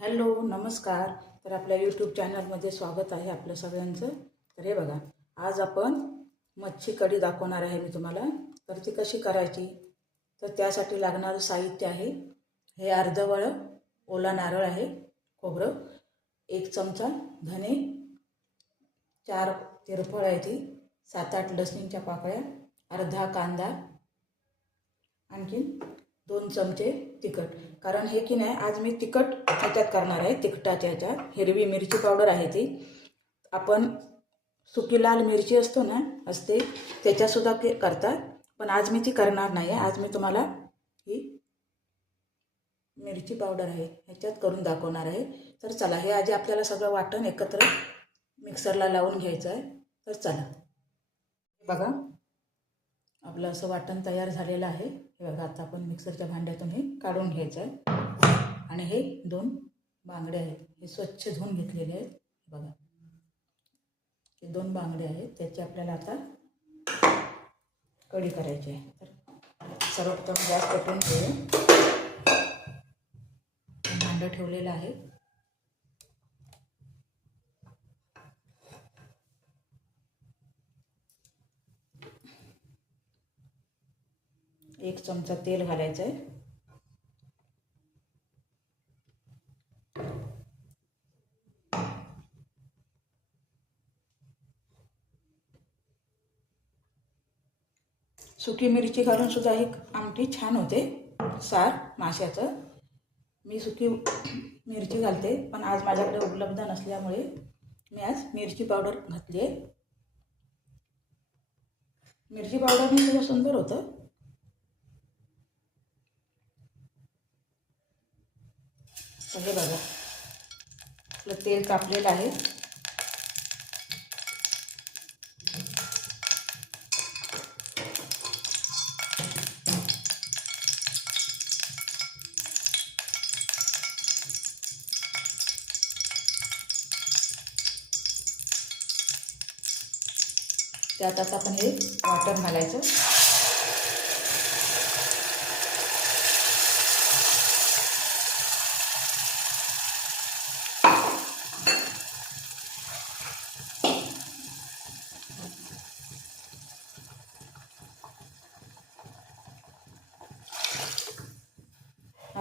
Hello नमस्कार. तर आपल्या यूट्यूब चॅनलमध्ये स्वागत आहे आपलं सगळ्यांचं. तर हे बघा आज आपण मच्छी कढी दाखवणार आहे मी तुम्हाला. तर ती कशी करायची? तर त्यासाठी लागणारं साहित्य आहे. हे अर्धवळं ओला नारळ आहे खोबरं एक चमचा धने चार तिरफळ आहे ती सात आठ लसणींच्या पाकळ्या अर्धा कांदा आणखीन दोन चमचे तिखट. कारण हे की नाही आज मी तिखट ह्याच्यात करणार आहे तिखटाच्या ह्याच्यात. हिरवी मिरची पावडर आहे ती. आपण सुकी लाल मिरची असतो ना असते त्याच्यासुद्धा के करतात. पण आज मी ती करणार नाही आहे आज मी तुम्हाला ही मिरची पावडर आहे ह्याच्यात करून दाखवणार आहे. तर चला हे आधी आपल्याला सगळं वाटण एकत्र मिक्सरला लावून घ्यायचं आहे. तर चला. बघा आपलं असं वाटण तयार झालेलं आहे. हे बघा आता आपण मिक्सरच्या भांड्यातून हे काढून घ्यायचं आहे आणि हे दोन बांगडे आहेत. हे स्वच्छ धुवून घेतलेले आहेत. बघा. हे दोन बांगडे आहेत. त्याची आपल्याला आता कढी करायची आहे. तर सर्वप्रथम गॅस पेटवून घेऊया. भांडं ठेवलेलं आहे. एक चमचा तेल घालायचं आहे सुकी मिरची घालून सुद्धा एक आमटी छान होते. सार माशाचं. मी सुकी मिरची घालते पण आज माझ्याकडे उपलब्ध नसल्यामुळे मी आज मिरची पावडर घातली आहे मिरची पावडरने सुद्धा सुंदर होतं. हे बघा. आपलं तेल तापलेलं आहे. त्यात आता आपण हे वाटण घालायचं.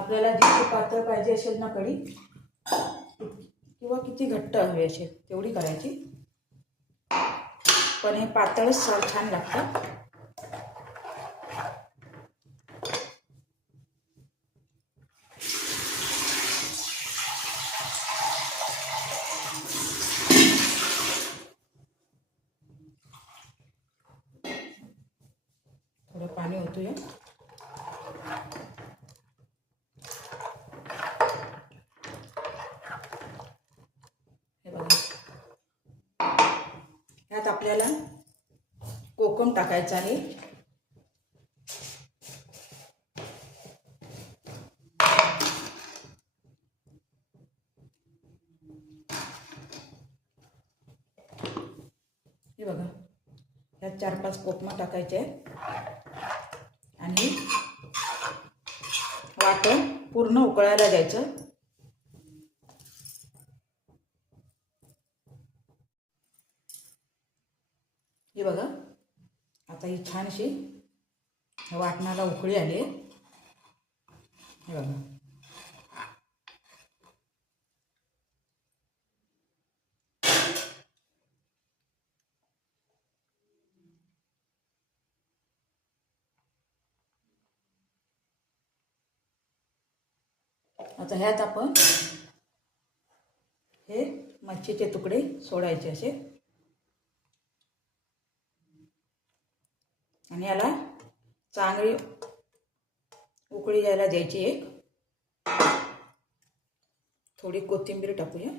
आपल्याला जितकी पातळ पाहिजे असेल ना कढी किंवा किती घट्ट हवी असेल तेवढी करायची. पण हे पातळच छान लागतं. थोडं पाणी होतं या हे बघा ह्यात आपल्याला कोकम टाकायचं आहे हे बघा ह्या चार पाच कोकमा टाकायचे. आहेत आणि वाटण पूर्ण उकळायला द्यायचं. हे बघा आता ही छान अशी वाटणाला उकळी आली. हे बघा. आता ह्यात आपण हे मच्छीचे तुकडे सोडायचे असे. आणि याला चांगली उकळी यायला द्यायची एक. थोडी कोथिंबीर टाकूया.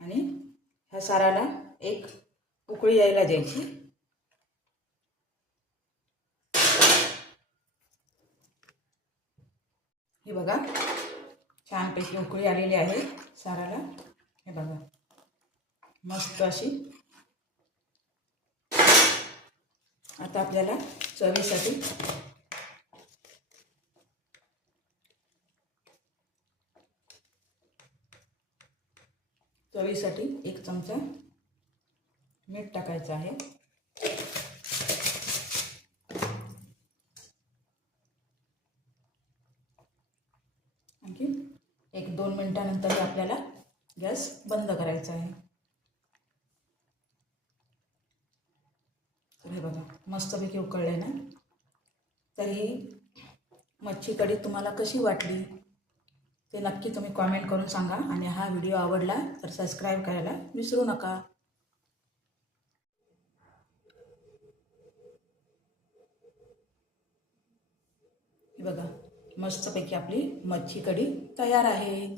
आणि ह्या साराला एक उकळी यायला द्यायची. हे बघा छानपैकी उकळी आलेली आहे साराला. हे बघा मस्त अशी आता आपल्याला चवीसाठी चवीसाठी एक चमचा मीठ टाकायचं आहे. आणखी एक दोन मिनटानंतर आपल्याला गॅस बंद करायचा आहे. बघा. मस्तपैकी उकळले ना? तर ही मच्छी कढी तुम्हाला कशी वाटली? ते नक्की तुम्ही कॉमेंट करून सांगा आणि हा व्हिडिओ आवडला तर सबस्क्राईब करायला विसरू नका. हे बघा मस्तपैकी आपली मच्छी कढी तयार आहे.